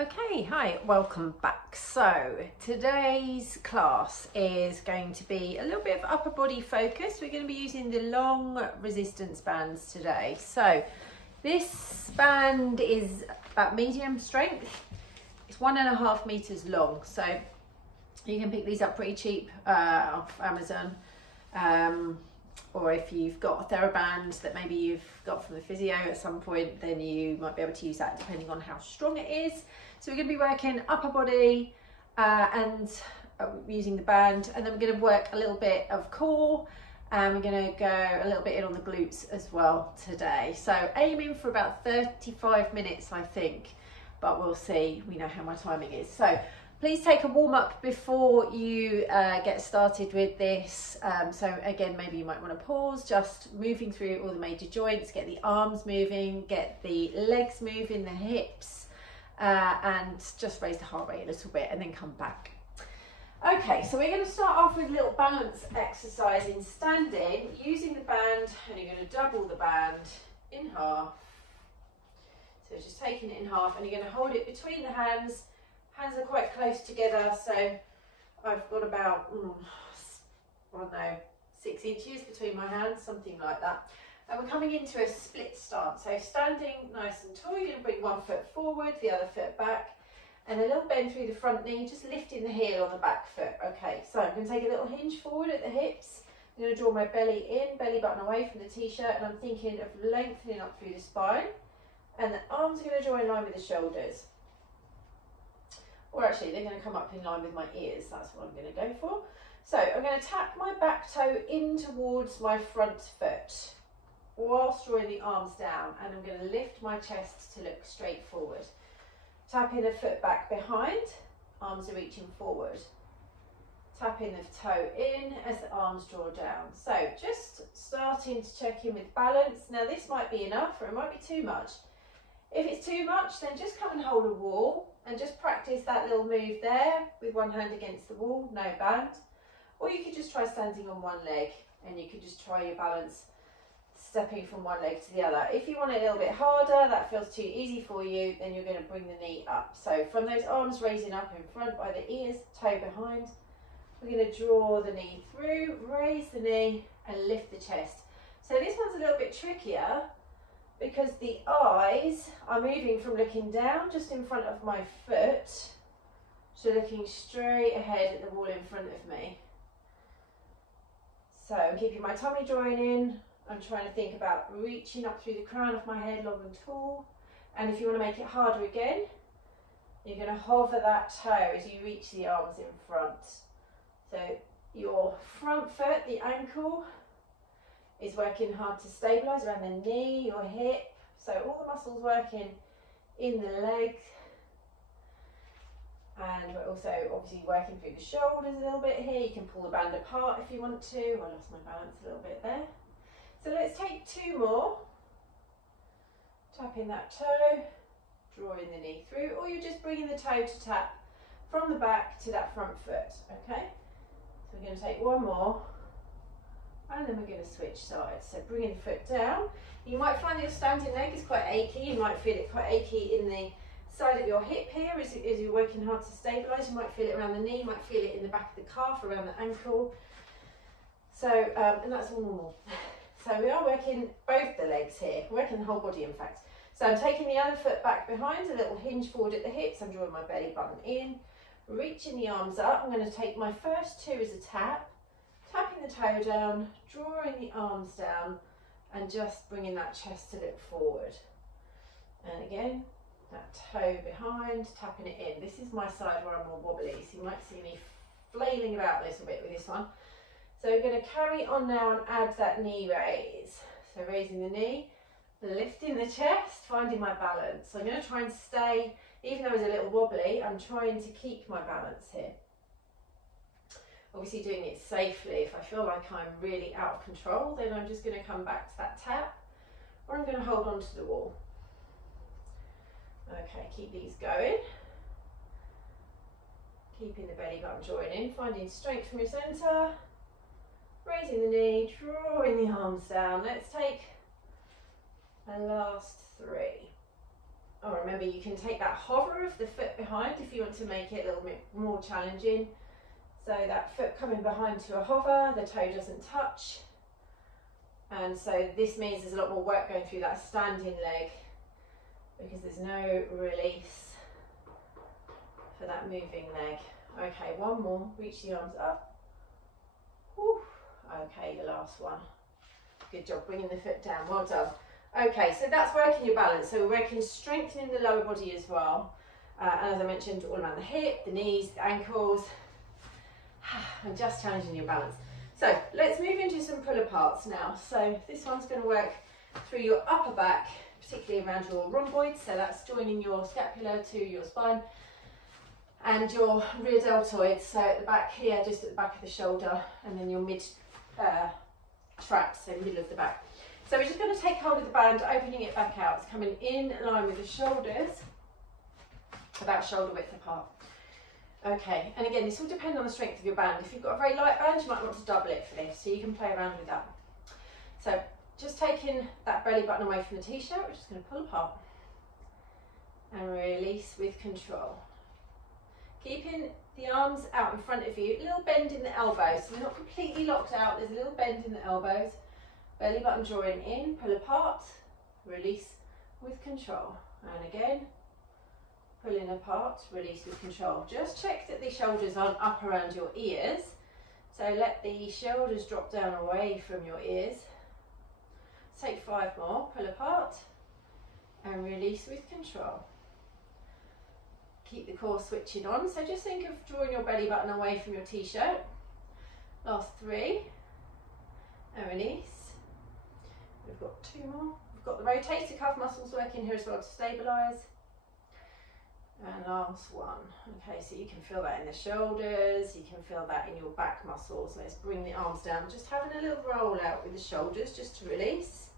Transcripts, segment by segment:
Okay, hi, welcome back. So today's class is going to be a little bit of upper body focus. We're going to be using the long resistance bands today. So this band is about medium strength. It's 1.5 meters long. So you can pick these up pretty cheap off Amazon. Or if you've got a TheraBand that maybe you've got from the physio at some point, then you might be able to use that depending on how strong it is. So we're going to be working upper body and using the band, and then we're going to work a little bit of core, and we're going to go a little bit in on the glutes as well today. So aiming for about 35 minutes, I think, but we'll see. We know how my timing is. So please take a warm up before you get started with this. So again, maybe you might want to pause, just moving through all the major joints, get the arms moving, get the legs moving, the hips, and just raise the heart rate a little bit and then come back. Okay, so we're going to start off with a little balance exercise in standing, using the band, and you're going to double the band in half. So just taking it in half, and you're going to hold it between the hands. Hands are quite close together, so I've got about, I don't know, 6 inches between my hands, something like that. And we're coming into a split stance. So standing nice and tall, you're going to bring one foot forward, the other foot back, and a little bend through the front knee, just lifting the heel on the back foot. Okay, so I'm going to take a little hinge forward at the hips. I'm going to draw my belly in, belly button away from the t-shirt, and I'm thinking of lengthening up through the spine. And the arms are going to draw in line with the shoulders. Or actually, they're going to come up in line with my ears. That's what I'm going to go for. So I'm going to tap my back toe in towards my front foot whilst drawing the arms down, and I'm going to lift my chest to look straight forward. Tapping the foot back behind, arms are reaching forward. Tapping the toe in as the arms draw down. So just starting to check in with balance. Now this might be enough, or it might be too much. If it's too much, then just come and hold a wall and just practice that little move there with one hand against the wall, no band. Or you could just try standing on one leg, and you could just try your balance stepping from one leg to the other. If you want it a little bit harder, that feels too easy for you, then you're going to bring the knee up. So from those arms raising up in front by the ears, toe behind, we're going to draw the knee through, raise the knee and lift the chest. So this one's a little bit trickier, because the eyes are moving from looking down just in front of my foot to looking straight ahead at the wall in front of me. So I'm keeping my tummy drawing in. I'm trying to think about reaching up through the crown of my head long and tall. And if you want to make it harder again, you're going to hover that toe as you reach the arms in front. So your front foot, the ankle, is working hard to stabilise around the knee, your hip, so all the muscles working in the legs, and we're also obviously working through the shoulders a little bit here. You can pull the band apart if you want to. I lost my balance a little bit there. So let's take 2 more. Tapping that toe, drawing the knee through, or you're just bringing the toe to tap from the back to that front foot, okay? So we're going to take 1 more. And then we're going to switch sides. So bringing the foot down. You might find your standing leg is quite achy. You might feel it quite achy in the side of your hip here as you're working hard to stabilise. You might feel it around the knee. You might feel it in the back of the calf, around the ankle. So, and that's all normal. So we are working both the legs here. We're working the whole body, in fact. So I'm taking the other foot back behind, a little hinge forward at the hips. I'm drawing my belly button in, reaching the arms up. I'm going to take my first 2 as a tap. Tapping the toe down, drawing the arms down, and just bringing that chest to look forward. And again, that toe behind, tapping it in. This is my side where I'm more wobbly, so you might see me flailing about a little bit with this one. So we're going to carry on now and add that knee raise. So raising the knee, lifting the chest, finding my balance. So I'm going to try and stay, even though it's a little wobbly, I'm trying to keep my balance here. Obviously doing it safely. If I feel like I'm really out of control, then I'm just going to come back to that tap, or I'm going to hold on to the wall. Okay, keep these going. Keeping the belly button drawing in, finding strength from your centre, raising the knee, drawing the arms down. Let's take a last 3. Oh, remember, you can take that hover of the foot behind if you want to make it a little bit more challenging. So that foot coming behind to a hover, the toe doesn't touch. And so this means there's a lot more work going through that standing leg because there's no release for that moving leg. Okay, one more, reach the arms up. Whew. Okay, your last one. Good job bringing the foot down, well done. Okay, so that's working your balance. So we're working strengthening the lower body as well. And as I mentioned, all around the hip, the knees, the ankles, and just challenging your balance. So let's move into some pull aparts now. So this one's going to work through your upper back, particularly around your rhomboid. So that's joining your scapula to your spine and your rear deltoid. So at the back here, just at the back of the shoulder, and then your mid traps, so middle of the back. So we're just going to take hold of the band, opening it back out. It's coming in line with the shoulders, about shoulder width apart. Okay, and again, this will depend on the strength of your band. If you've got a very light band, you might want to double it for this, so you can play around with that. So just taking that belly button away from the t-shirt, we're just going to pull apart and release with control. Keeping the arms out in front of you, a little bend in the elbows, so they're not completely locked out, there's a little bend in the elbows. Belly button drawing in, pull apart, release with control. And again, pulling apart, release with control. Just check that the shoulders aren't up around your ears. So let the shoulders drop down away from your ears. Take 5 more, pull apart and release with control. Keep the core switching on. So just think of drawing your belly button away from your t-shirt. Last 3 and release. We've got 2 more. We've got the rotator cuff muscles working here as well to stabilise. And last one. Okay, so you can feel that in the shoulders, you can feel that in your back muscles. Let's bring the arms down, just having a little roll out with the shoulders just to release.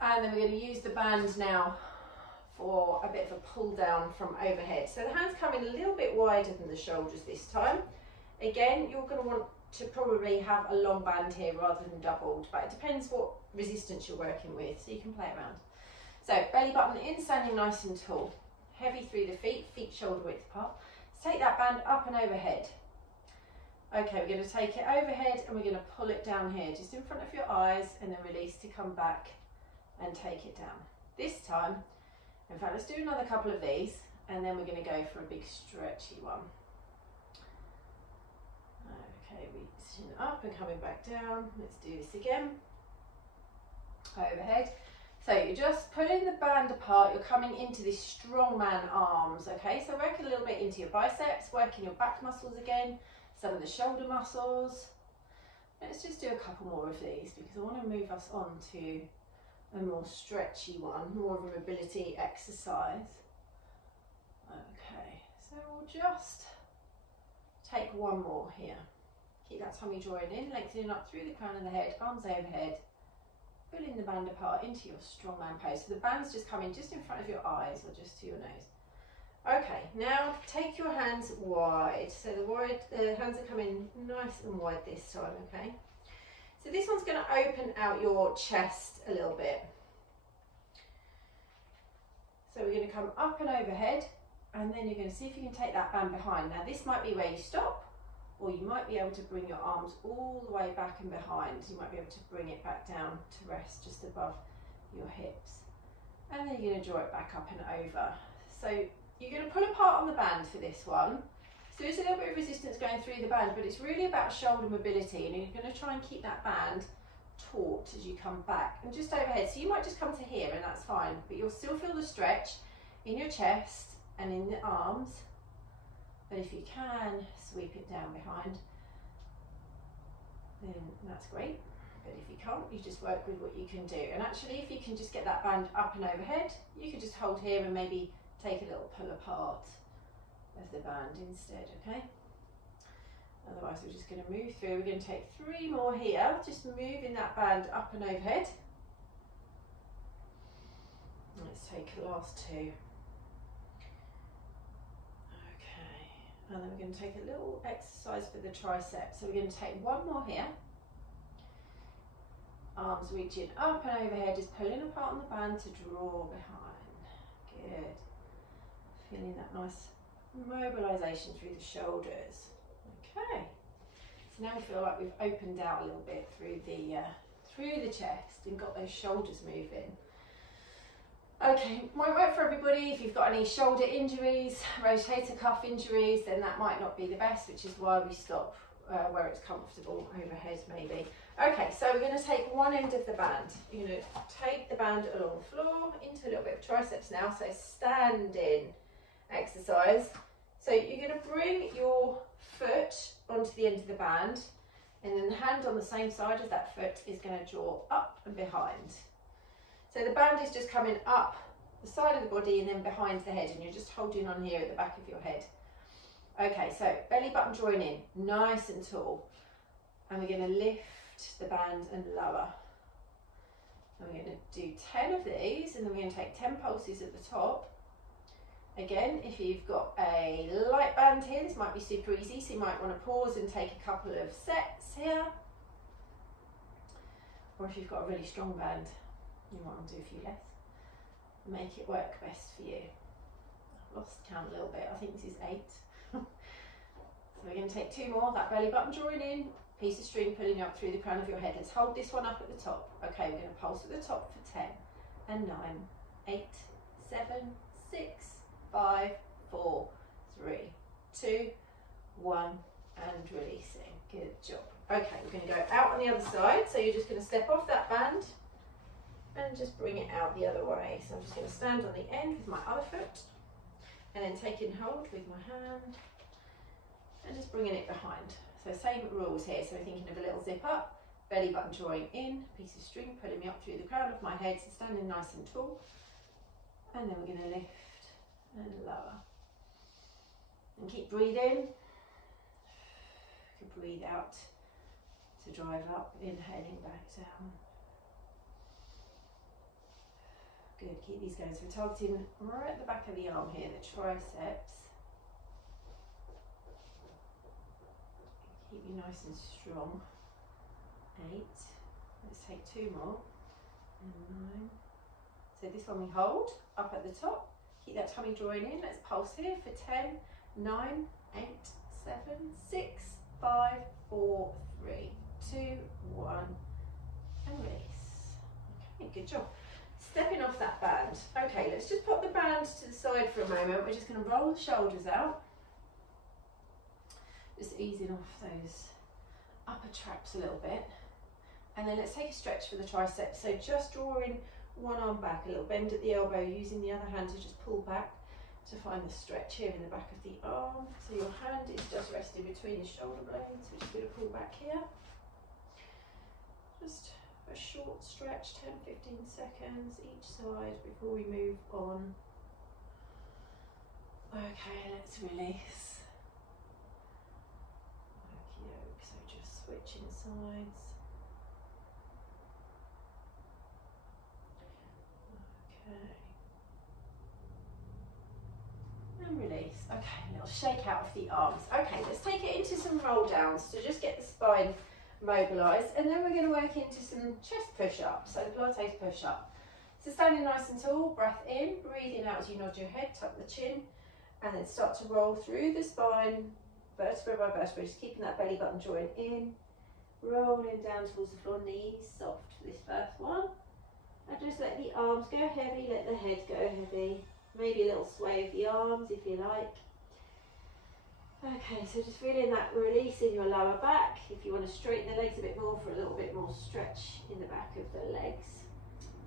And then we're going to use the band now for a bit of a pull down from overhead. So the hands come in a little bit wider than the shoulders this time. Again, you're going to want to probably have a long band here rather than doubled, but it depends what resistance you're working with, so you can play around. So belly button in, standing nice and tall. Heavy through the feet, feet shoulder width apart. Let's take that band up and overhead. Okay, we're going to take it overhead and we're going to pull it down here, just in front of your eyes, and then release to come back and take it down. This time, in fact, let's do another couple of these, and then we're going to go for a big stretchy one. Okay, reaching up and coming back down. Let's do this again. Overhead. So you're just pulling the band apart, you're coming into this strongman arms, okay? So work a little bit into your biceps, working your back muscles again, some of the shoulder muscles. Let's just do a couple more of these because I want to move us on to a more stretchy one, more of a mobility exercise. Okay, so we'll just take one more here. Keep that tummy drawing in, lengthening up through the crown of the head, arms overhead. Pulling the band apart into your strongman pose. So the band's just coming just in front of your eyes or just to your nose. Okay, now take your hands wide. So the hands are coming nice and wide this time, okay? So this one's going to open out your chest a little bit. So we're going to come up and overhead, and then you're going to see if you can take that band behind. Now this might be where you stop, or you might be able to bring your arms all the way back and behind. You might be able to bring it back down to rest just above your hips. And then you're going to draw it back up and over. So you're going to pull apart on the band for this one. So there's a little bit of resistance going through the band, but it's really about shoulder mobility, and you're going to try and keep that band taut as you come back and just overhead. So you might just come to here and that's fine, but you'll still feel the stretch in your chest and in the arms. But if you can sweep it down behind, then that's great. But if you can't, you just work with what you can do. And actually, if you can just get that band up and overhead, you could just hold here and maybe take a little pull apart of the band instead, okay? Otherwise, we're just going to move through. We're going to take 3 more here, just moving that band up and overhead. Let's take the last 2. And then we're going to take a little exercise for the triceps. So we're going to take 1 more here. Arms reaching up and overhead, just pulling apart on the band to draw behind. Good. Feeling that nice mobilisation through the shoulders. Okay. So now we feel like we've opened out a little bit through the chest and got those shoulders moving. Okay, won't work for everybody. If you've got any shoulder injuries, rotator cuff injuries, then that might not be the best, which is why we stop where it's comfortable, overhead maybe. Okay, so we're going to take one end of the band. You're going to take the band along the floor into a little bit of triceps now, so standing exercise. So you're going to bring your foot onto the end of the band, and then the hand on the same side as that foot is going to draw up and behind. So the band is just coming up the side of the body and then behind the head, and you're just holding on here at the back of your head. Okay, so belly button join in, nice and tall. And we're going to lift the band and lower. And we're going to do 10 of these, and then we're going to take 10 pulses at the top. Again, if you've got a light band here, this might be super easy, so you might want to pause and take a couple of sets here. Or if you've got a really strong band, you might want to do a few less. Make it work best for you. I've lost count a little bit, I think this is 8. So we're going to take 2 more, that belly button drawing in, piece of string pulling you up through the crown of your head. Let's hold this one up at the top. Okay, we're going to pulse at the top for 10 and 9, 8, 7, 6, 5, 4, 3, 2, 1, and releasing. Good job. Okay, we're going to go out on the other side. So you're just going to step off that band and just bring it out the other way. So I'm just going to stand on the end with my other foot and then taking hold with my hand and just bringing it behind. So same rules here. So we're thinking of a little zip up, belly button drawing in, piece of string pulling me up through the crown of my head, so standing nice and tall. And then we're going to lift and lower. And keep breathing. You can breathe out to drive up, inhaling back down. Good, keep these going. So we're targeting right at the back of the arm here, the triceps. Keep you nice and strong. 8. Let's take 2 more. And 9. So this one we hold up at the top. Keep that tummy drawing in. Let's pulse here for 10, 9, 8, 7, 6, 5, 4, 3, 2, 1, and release. Okay, good job. Stepping off that band. Okay, let's just pop the band to the side for a moment. We're just going to roll the shoulders out. Just easing off those upper traps a little bit. And then let's take a stretch for the triceps. So just drawing one arm back, a little bend at the elbow, using the other hand to just pull back to find the stretch here in the back of the arm. So your hand is just resting between your shoulder blades. We're just going to pull back here. Just a short stretch, 10-15 seconds each side before we move on. Okay, let's release. So just switching sides. Okay. And release. Okay, a little shake out of the arms. Okay, let's take it into some roll downs to just get the spine mobilised, and then we're going to work into some chest push-ups, so Pilates push-up. So standing nice and tall, breath in, breathing out as you nod your head, tuck the chin, and then start to roll through the spine, vertebra by vertebra, just keeping that belly button joint in, rolling down towards the floor, knees soft for this first one, and just let the arms go heavy, let the head go heavy, maybe a little sway of the arms if you like. Okay, so just feeling that release in your lower back. If you want to straighten the legs a bit more for a little bit more stretch in the back of the legs.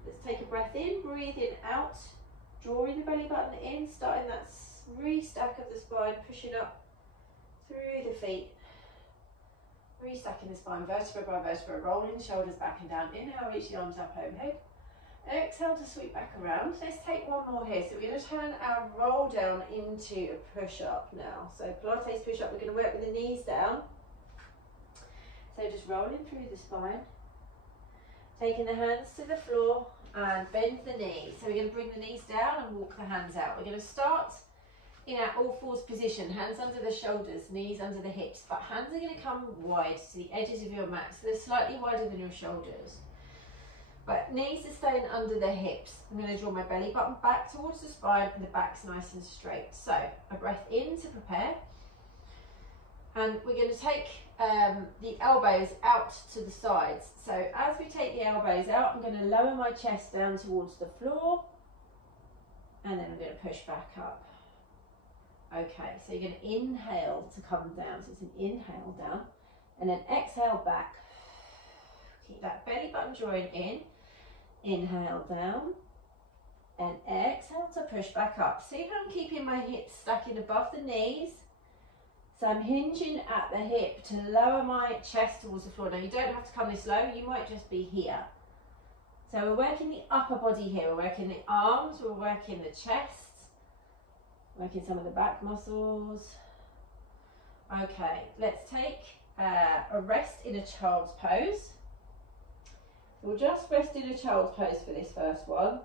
Let's take a breath in, breathing out, drawing the belly button in, starting that restack of the spine, pushing up through the feet, restacking the spine, vertebra by vertebra, rolling the shoulders back and down. Inhale, reach the arms up overhead. Exhale to sweep back around. Let's take one more here. So we're going to turn our roll down into a push-up now. So Pilates push-up, we're going to work with the knees down. So just rolling through the spine, taking the hands to the floor and bend the knees. So we're going to bring the knees down and walk the hands out. We're going to start in our all fours position, hands under the shoulders, knees under the hips, but hands are going to come wide to the edges of your mat, so they're slightly wider than your shoulders. But knees are staying under the hips. I'm going to draw my belly button back towards the spine and the back's nice and straight. So a breath in to prepare. And we're going to take the elbows out to the sides. So as we take the elbows out, I'm going to lower my chest down towards the floor. And then I'm going to push back up. Okay, so you're going to inhale to come down. So it's an inhale down. And then exhale back. Keep that belly button joint in. Inhale down. And exhale to push back up. See how I'm keeping my hips stacking above the knees? So I'm hinging at the hip to lower my chest towards the floor. Now you don't have to come this low, you might just be here. So we're working the upper body here. We're working the arms, we're working the chest, working some of the back muscles. Okay, let's take a rest in a child's pose. We'll just rest in a child's pose for this first one.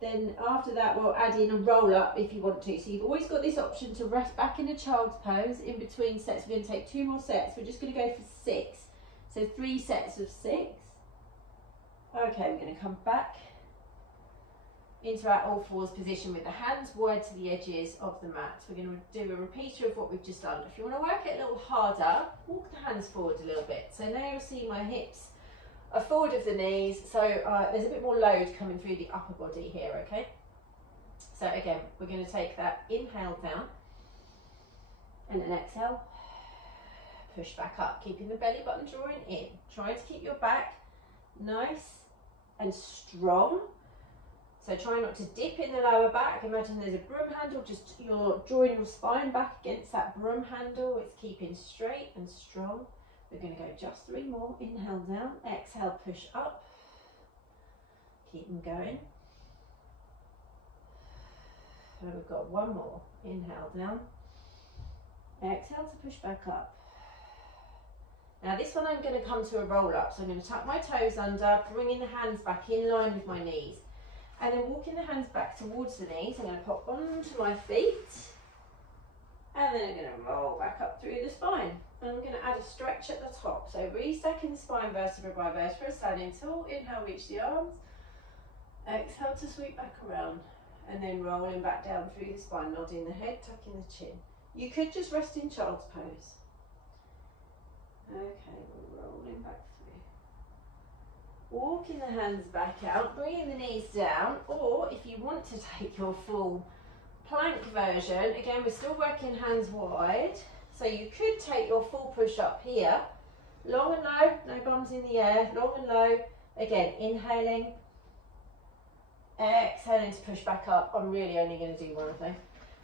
Then after that we'll add in a roll up if you want to. So you've always got this option to rest back in a child's pose in between sets. We're going to take 2 more sets. We're just going to go for 6. So 3 sets of 6. Okay, we're going to come back into our all fours position with the hands wide to the edges of the mat. We're going to do a repeater of what we've just done. If you want to work it a little harder, walk the hands forward a little bit. So now you'll see my hips are forward of the knees, so there's a bit more load coming through the upper body here, okay? So again, we're going to take that inhale down and then exhale, push back up, keeping the belly button drawing in. Try to keep your back nice and strong. So try not to dip in the lower back. Imagine there's a broom handle, just you're drawing your spine back against that broom handle. It's keeping straight and strong. We're going to go just 3 more. Inhale down, exhale, push up. Keep them going. And we've got 1 more. Inhale down, exhale to push back up. Now this one I'm going to come to a roll up. So I'm going to tuck my toes under, bringing the hands back in line with my knees. And then walking the hands back towards the knees. I'm going to pop onto my feet. And then I'm going to roll back up through the spine. And I'm going to add a stretch at the top. So restacking the spine vertebra by vertebra, standing tall. Inhale, reach the arms. Exhale to sweep back around. And then rolling back down through the spine, nodding the head, tucking the chin. You could just rest in child's pose. Okay, we're rolling back through. Walking the hands back out, bringing the knees down. Or if you want to take your full plank version, again, we're still working hands wide. So you could take your full push up here, long and low, no bums in the air, long and low. Again, inhaling, exhaling to push back up. I'm really only going to do one thing.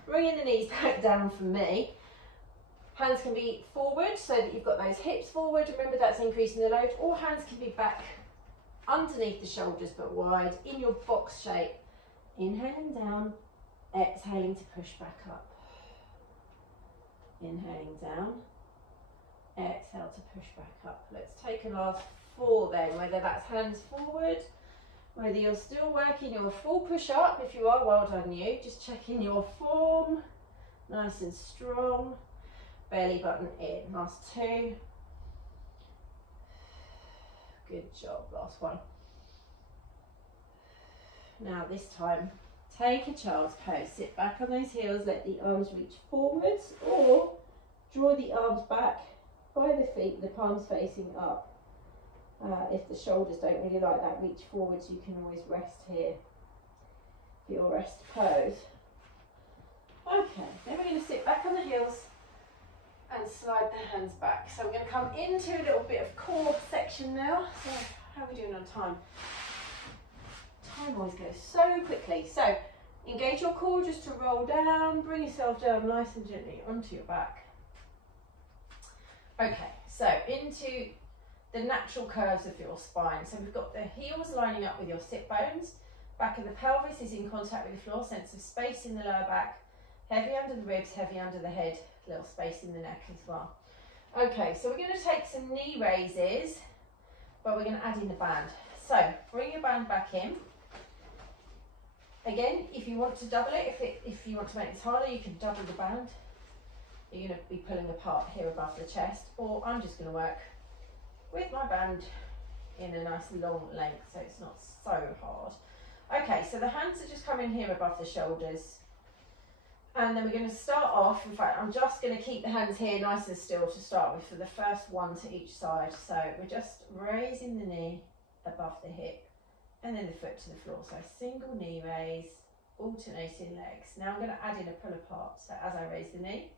Bringing the knees back down for me. Hands can be forward so that you've got those hips forward. Remember that's increasing the load. Or hands can be back underneath the shoulders but wide in your box shape. Inhaling down, exhaling to push back up. Inhaling down, exhale to push back up. Let's take a last 4 then, whether that's hands forward, whether you're still working your full push up. If you are, well done you. Just checking your form, nice and strong. Belly button in, last 2. Good job, last 1. Now this time, take a child's pose, sit back on those heels, let the arms reach forwards, or draw the arms back by the feet, the palms facing up. If the shoulders don't really like that, reach forwards, you can always rest here for your rest pose. Okay, then we're going to sit back on the heels and slide the hands back. So I'm going to come into a little bit of core section now. So how are we doing on time? Time always goes so quickly. So engage your core just to roll down, bring yourself down nice and gently onto your back. Okay, so into the natural curves of your spine. So we've got the heels lining up with your sit bones, back of the pelvis is in contact with the floor, sense of space in the lower back, heavy under the ribs, heavy under the head, little space in the neck as well. Okay, so we're going to take some knee raises, but we're going to add in the band. So bring your band back in. Again, if you want to double it, if you want to make this harder, you can double the band. You're going to be pulling apart here above the chest, or I'm just going to work with my band in a nice long length so it's not so hard. Okay, so the hands are just coming here above the shoulders. And then we're going to start off, in fact, I'm just going to keep the hands here nice and still to start with for the first one to each side. So we're just raising the knee above the hip and then the foot to the floor. So single knee raise, alternating legs. Now I'm going to add in a pull apart. So as I raise the knee,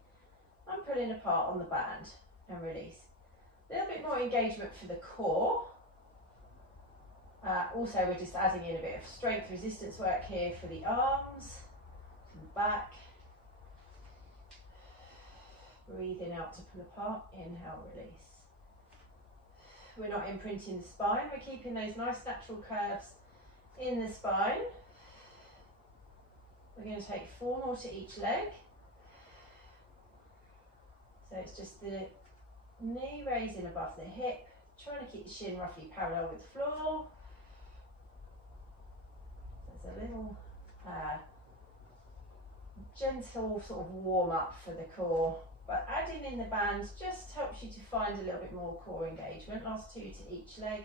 I'm pulling apart on the band and release. A little bit more engagement for the core. Also, we're just adding in a bit of strength resistance work here for the arms, for the back. Breathing out to pull apart, inhale, release. We're not imprinting the spine, we're keeping those nice natural curves in the spine. We're going to take 4 more to each leg. So it's just the knee raising above the hip, trying to keep the shin roughly parallel with the floor. There's a little gentle sort of warm up for the core, but adding in the bands just helps you to find a little bit more core engagement. Last 2 to each leg.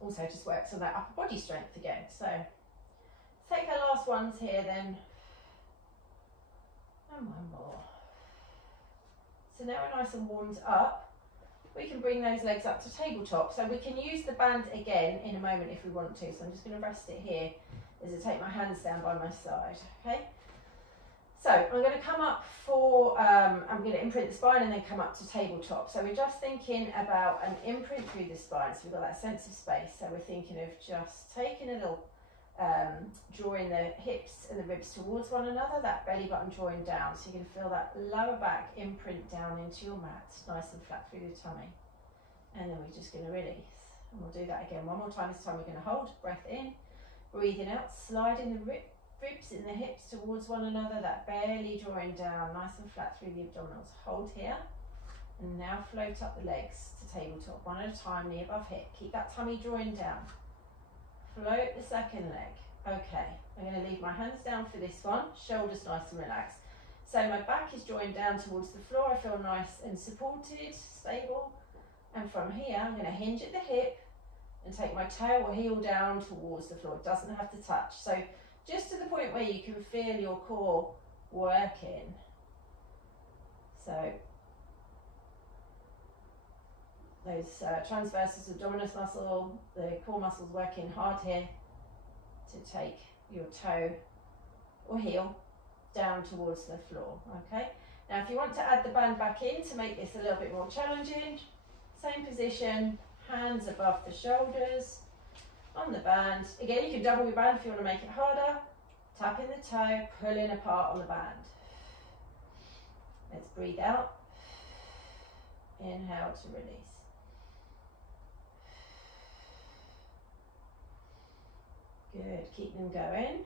Also just works on that upper body strength again. So take our last ones here then, and one more. So now we're nice and warmed up. We can bring those legs up to tabletop. So we can use the band again in a moment if we want to. So I'm just going to rest it here as I take my hands down by my side. Okay. So I'm going to come up for, I'm going to imprint the spine and then come up to tabletop. So we're just thinking about an imprint through the spine. So we've got that sense of space. So we're thinking of just taking a little, drawing the hips and the ribs towards one another, that belly button drawing down. So you can feel that lower back imprint down into your mat, nice and flat through the tummy. And then we're just going to release. And we'll do that again one more time. This time we're going to hold, breath in, breathing out, sliding the ribs in the hips towards one another, that belly drawing down, nice and flat through the abdominals. Hold here. And now float up the legs to tabletop, one at a time, knee above hip. Keep that tummy drawing down. Float the second leg. Okay, I'm going to leave my hands down for this one, shoulders nice and relaxed. So my back is joined down towards the floor. I feel nice and supported, stable. And from here, I'm going to hinge at the hip and take my toe or heel down towards the floor. It doesn't have to touch. So just to the point where you can feel your core working. So those transversus abdominis muscle, the core muscles working hard here to take your toe or heel down towards the floor. Okay. Now if you want to add the band back in to make this a little bit more challenging, same position, hands above the shoulders on the band. Again, you can double your band if you want to make it harder. Tapping the toe, pulling apart on the band. Let's breathe out. Inhale to release. Good, keep them going.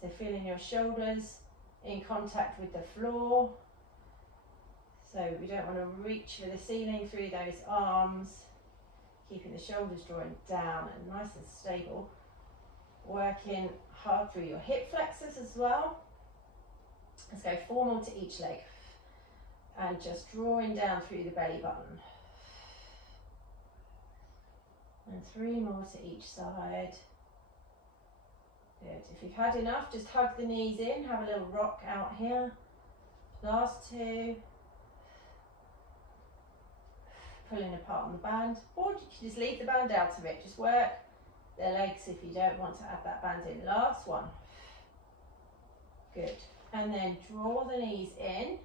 So feeling your shoulders in contact with the floor. So we don't want to reach for the ceiling through those arms. Keeping the shoulders drawing down and nice and stable. Working hard through your hip flexors as well. Let's go 4 more to each leg. And just drawing down through the belly button. And 3 more to each side. Good. If you've had enough, just hug the knees in, have a little rock out here. Last 2. Pulling apart on the band. Or you can just leave the band out of it. Just work the legs if you don't want to add that band in. Last 1. Good. And then draw the knees in.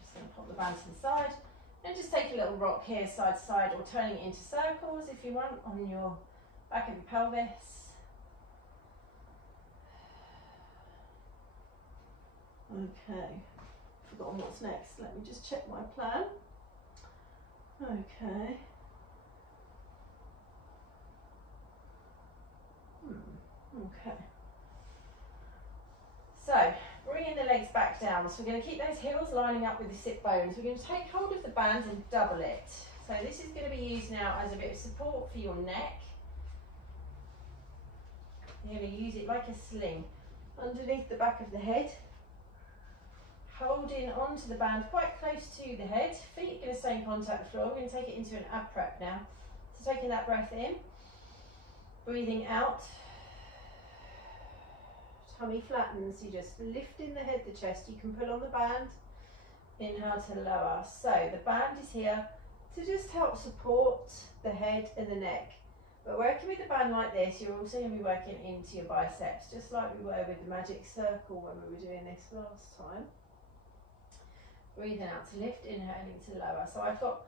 Just going to pop the band to the side. And just take a little rock here, side to side, or turning it into circles if you want on your back of your pelvis. Okay, forgotten what's next. Let me just check my plan. Okay. Okay. So, bringing the legs back down. So we're going to keep those heels lining up with the sit bones. We're going to take hold of the band and double it. So this is going to be used now as a bit of support for your neck. You're going to use it like a sling underneath the back of the head. holding onto the band quite close to the head. Feet are going to stay in contact with the floor. We're going to take it into an ab prep now. So taking that breath in, breathing out. Tummy flattens, you just lifting the head, the chest. You can pull on the band. Inhale to lower. So the band is here to just help support the head and the neck. But working with the band like this, you're also going to be working into your biceps, just like we were with the magic circle when we were doing this last time. Breathing out to lift, inhaling to lower. So I've got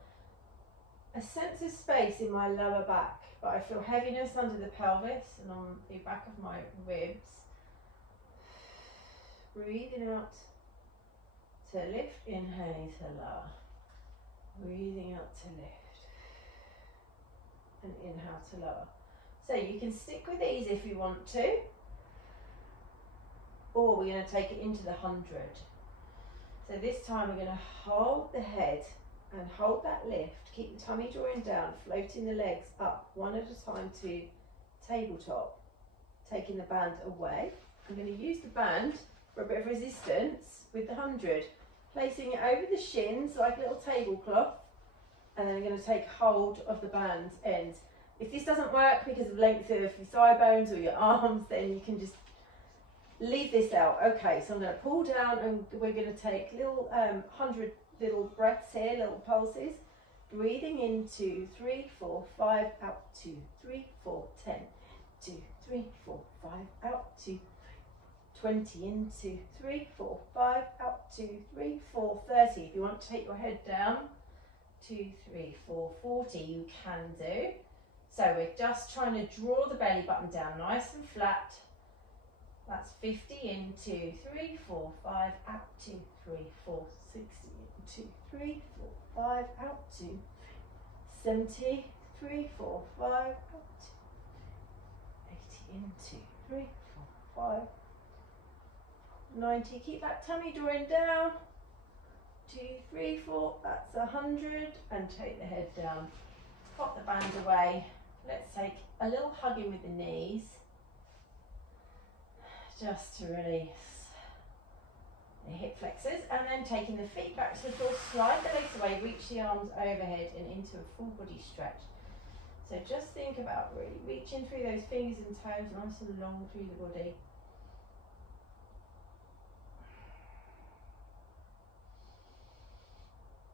a sense of space in my lower back, but I feel heaviness under the pelvis and on the back of my ribs. Breathing out to lift, inhaling to lower. Breathing out to lift. And inhale to lower. So you can stick with these if you want to, or we're going to take it into the 100. So this time we're going to hold the head and hold that lift, keep the tummy drawing down, floating the legs up one at a time to tabletop, taking the band away. I'm going to use the band for a bit of resistance with the 100, placing it over the shins like a little tablecloth. And then I'm going to take hold of the band end. If this doesn't work because of the length of your thigh bones or your arms, then you can just leave this out. Okay, so I'm going to pull down and we're going to take little 100 little breaths here, little pulses. Breathing into 3, 4, 5, out 2, 3, 4, 10, 2, 3, 4, 5, out 2, 20 into 3, 4, 5, out 2, 3, 4, 30. If you want to take your head down, 2, 3, 4, 40 you can do. So we're just trying to draw the belly button down nice and flat. That's 50 into 3, 4, 5, out 2, 3, 4, 60 into 3, 4, 5, out 2, 70, 3, 4, 5, out 2, 80 into 3, 4, 5, 90. Keep that tummy drawing down. 2, 3, 4, that's 100, and take the head down. Pop the band away. Let's take a little hugging with the knees, just to release the hip flexors, and then taking the feet back to the floor, slide the legs away, reach the arms overhead and into a full body stretch. So just think about really reaching through those fingers and toes nice and long through the body.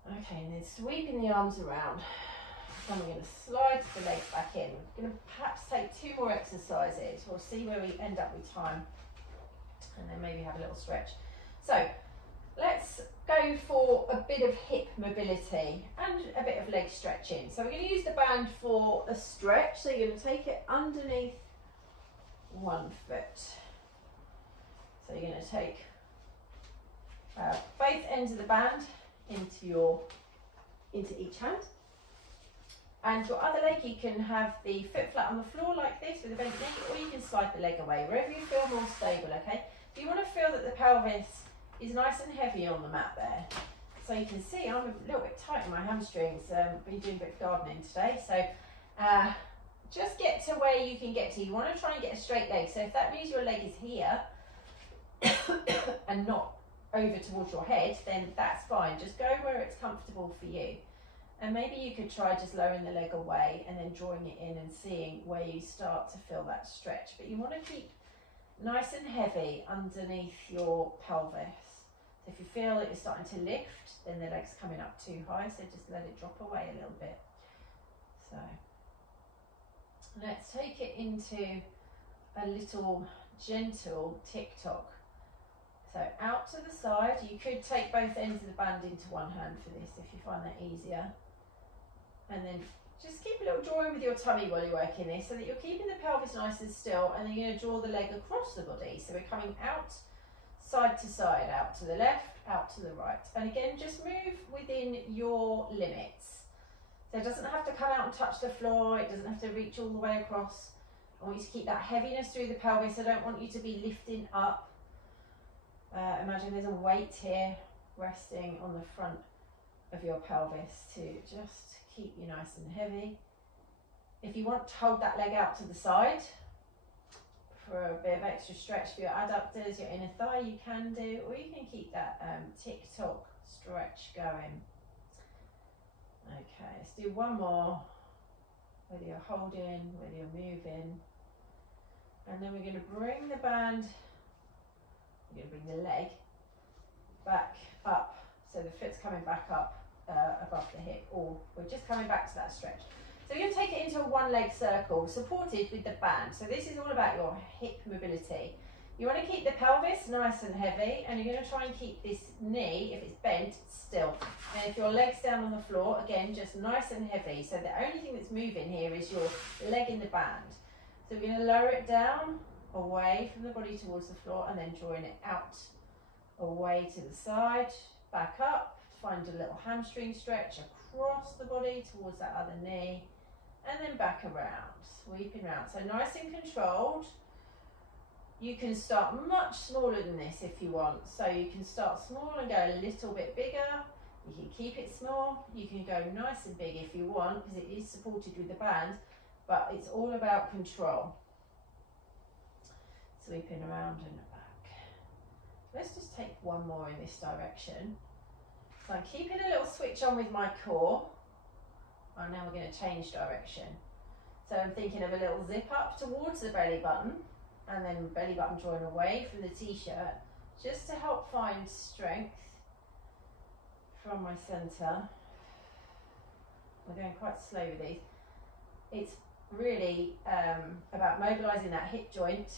Okay, and then sweeping the arms around. Then we're going to slide the legs back in. We're going to perhaps take 2 more exercises. We'll see where we end up with time. And then maybe have a little stretch. So let's go for a bit of hip mobility and a bit of leg stretching. So we're going to use the band for a stretch. So you're going to take it underneath one foot. So you're going to take both ends of the band into each hand, and your other leg you can have the foot flat on the floor like this with a bent knee, or you can slide the leg away wherever you feel more stable. Okay, if you want to feel that the pelvis is nice and heavy on the mat there, so you can see I'm a little bit tight in my hamstrings. Been doing a bit of gardening today, so just get to where you can get to. You want to try and get a straight leg, so if that means your leg is here and not over towards your head, then that's fine. Just go where it's comfortable for you. And maybe you could try just lowering the leg away and then drawing it in and seeing where you start to feel that stretch. But you want to keep nice and heavy underneath your pelvis. So if you feel that you're starting to lift, then the leg's coming up too high, so just let it drop away a little bit. So let's take it into a little gentle tick-tock. So out to the side. You could take both ends of the band into one hand for this if you find that easier. And then just keep a little drawing with your tummy while you're working this, so that you're keeping the pelvis nice and still, and then you're going to draw the leg across the body. So we're coming out side to side, out to the left, out to the right. And again, just move within your limits. So it doesn't have to come out and touch the floor. It doesn't have to reach all the way across. I want you to keep that heaviness through the pelvis. I don't want you to be lifting up. Imagine there's a weight here resting on the front of your pelvis to just keep you nice and heavy. If you want to hold that leg out to the side for a bit of extra stretch for your adductors, your inner thigh, you can do, or you can keep that tick-tock stretch going. Okay, let's do one more, whether you're holding, whether you're moving. And then we're going to bring the band, we're going to bring the leg back up, so the foot's coming back up above the hip, or we're just coming back to that stretch. So you're going to take it into a one leg circle, supported with the band. So this is all about your hip mobility. You want to keep the pelvis nice and heavy, and you're going to try and keep this knee, if it's bent, still. And if your leg's down on the floor, again, just nice and heavy. So the only thing that's moving here is your leg in the band. So we're going to lower it down, away from the body towards the floor, and then drawing it out, away to the side, back up, find a little hamstring stretch across the body towards that other knee, and then back around, sweeping around. So nice and controlled. You can start much smaller than this if you want. So you can start small and go a little bit bigger. You can keep it small. You can go nice and big if you want, because it is supported with the band, but it's all about control. Sweeping around and back. Let's just take one more in this direction. So I'm keeping a little switch on with my core. And now we're going to change direction. So I'm thinking of a little zip up towards the belly button, and then belly button drawing away from the t-shirt, just to help find strength from my centre. We're going quite slow with these. It's really about mobilising that hip joint, so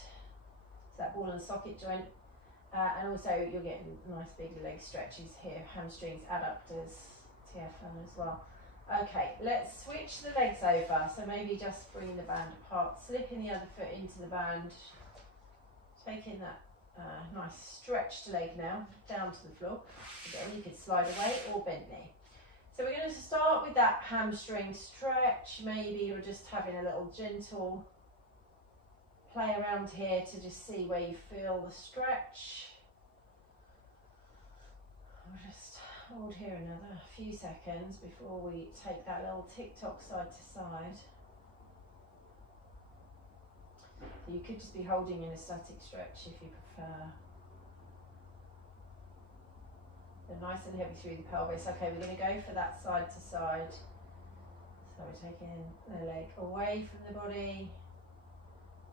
that ball and socket joint, and also you're getting nice big leg stretches here, hamstrings, adductors, TFL as well. Okay, let's switch the legs over. So maybe just bringing the band apart, slipping the other foot into the band, taking that nice stretched leg now down to the floor. Again, you could slide away or bend knee. So we're going to start with that hamstring stretch. Maybe you're just having a little gentle play around here to just see where you feel the stretch. We'll just hold here another few seconds before we take that little tick-tock side to side. You could just be holding in a static stretch if you prefer. They're nice and heavy through the pelvis. Okay, we're going to go for that side to side. So we're taking the leg away from the body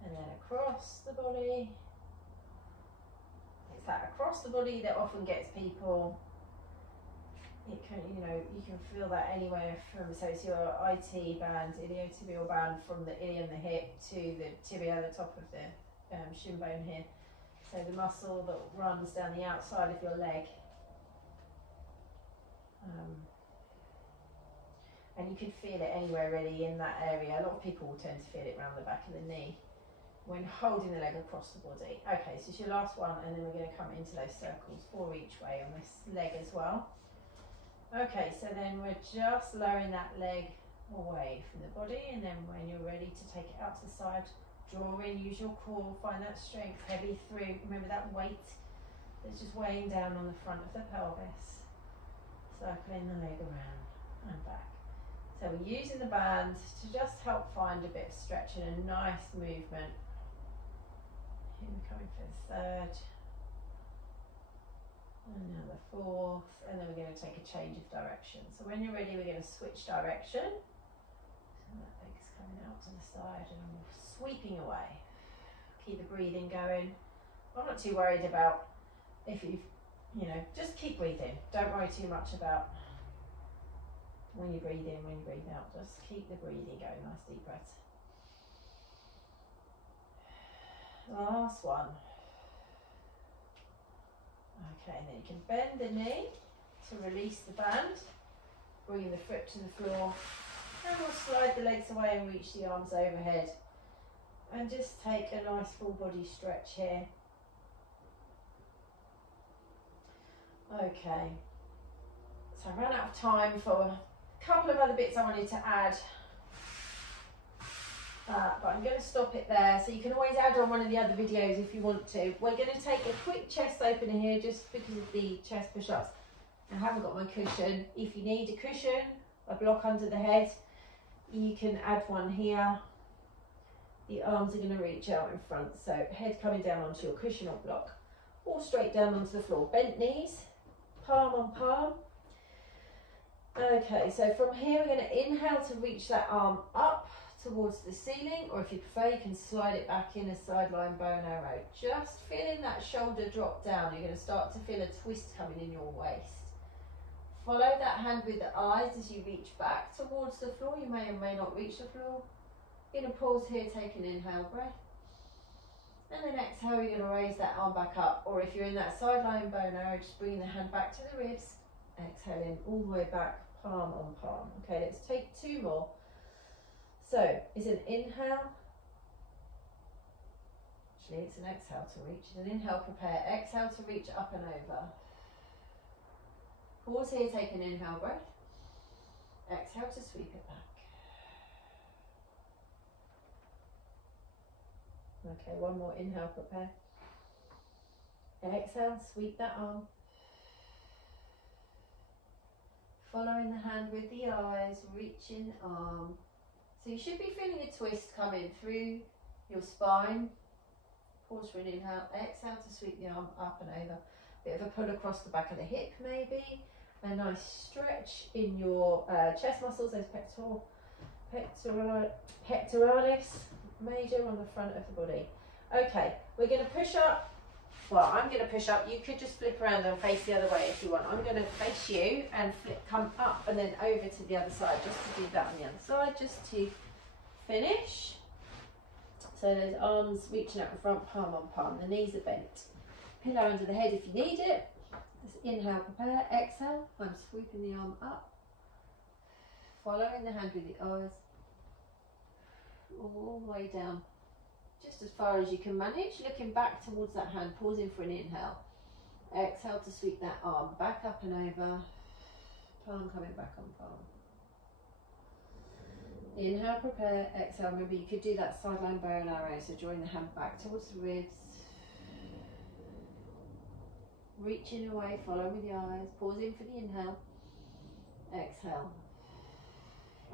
and then across the body. It's that across the body that often gets people. It can, you know, you can feel that anywhere from, so it's your IT band, iliotibial band, from the ilium, the hip, to the tibia, the top of the shin bone here. So the muscle that runs down the outside of your leg. And you can feel it anywhere really in that area. A lot of people will tend to feel it around the back of the knee when holding the leg across the body. Okay, so it's your last one, and then we're going to come into those circles, 4 each way on this leg as well. Okay, so then we're just lowering that leg away from the body, and then when you're ready to take it out to the side, draw in, use your core, find that strength, heavy through. Remember that weight that's just weighing down on the front of the pelvis. Circling the leg around and back. So we're using the band to just help find a bit of stretch and a nice movement. Here we're coming for the third. And now the fourth, and then we're going to take a change of direction. So when you're ready, we're going to switch direction. So that leg's coming out to the side and I'm sweeping away. Keep the breathing going. I'm not too worried about if you've, you know, just keep breathing. Don't worry too much about when you breathe in, when you breathe out. Just keep the breathing going. Nice deep breaths. Last one. Okay, and then you can bend the knee to release the band, bring the foot to the floor, and we'll slide the legs away and reach the arms overhead. And just take a nice full body stretch here. Okay, so I ran out of time for a couple of other bits I wanted to add. But I'm going to stop it there, so you can always add on one of the other videos if you want to. We're going to take a quick chest opener here just because of the chest push-ups. I haven't got my cushion. If you need a cushion, a block under the head, you can add one here. The arms are going to reach out in front, so head coming down onto your cushion or block, or straight down onto the floor. Bent knees, palm on palm. Okay, so from here we're going to inhale to reach that arm up towards the ceiling, or if you prefer you can slide it back in a sideline bow and arrow. Just feeling that shoulder drop down, you're going to start to feel a twist coming in your waist. Follow that hand with the eyes as you reach back towards the floor. You may or may not reach the floor. You're going to pause here, take an inhale breath, and then exhale, you're going to raise that arm back up, or if you're in that sideline bow and arrow, just bring the hand back to the ribs, exhaling all the way back, palm on palm. Okay, let's take 2 more. So it's an inhale, actually it's an exhale to reach, an inhale, prepare, exhale to reach up and over. Pause here, take an inhale breath, exhale to sweep it back. Okay, 1 more inhale, prepare. Exhale, sweep that arm. Following the hand with the eyes, reaching arm. So you should be feeling a twist coming through your spine. Pause for an inhale, exhale to sweep the arm up and over. Bit of a pull across the back of the hip maybe. A nice stretch in your chest muscles, those pectoralis major on the front of the body. Okay, we're going to push up. Well, I'm going to push up. You could just flip around and face the other way if you want. I'm going to face you and come up and then over to the other side, just to do that on the other side, just to finish. So those arms reaching out in front, palm on palm. The knees are bent. Pillow under the head if you need it. Just inhale, prepare, exhale. I'm sweeping the arm up. Following the hand with the eyes. All the way down, just as far as you can manage, looking back towards that hand, pausing for an inhale, exhale to sweep that arm back up and over, palm coming back on palm. Inhale, prepare, exhale. Remember you could do that sideline bow and arrow, so drawing the hand back towards the ribs, reaching away, follow with the eyes, pausing for the inhale, exhale.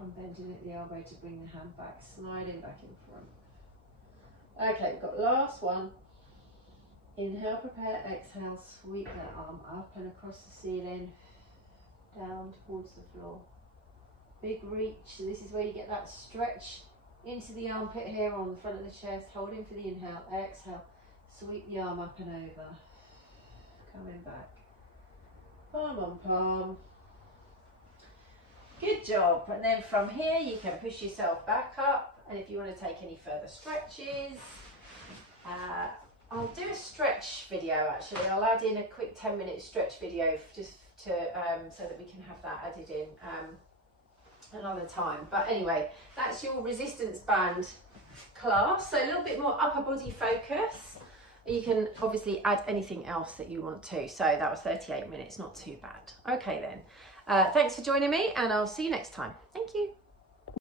I'm bending at the elbow to bring the hand back, sliding back in front. Okay, we've got last one. Inhale, prepare, exhale, sweep that arm up and across the ceiling, down towards the floor. Big reach, so this is where you get that stretch into the armpit here on the front of the chest, holding for the inhale, exhale, sweep the arm up and over, coming back, palm on palm. Good job. And then from here you can push yourself back up, and if you want to take any further stretches, I'll do a stretch video actually. I'll add in a quick 10-minute stretch video just to so that we can have that added in another time. But anyway, that's your resistance band class, so a little bit more upper body focus. You can obviously add anything else that you want to. So that was 38 minutes, not too bad. Okay then. Thanks for joining me, and I'll see you next time. Thank you.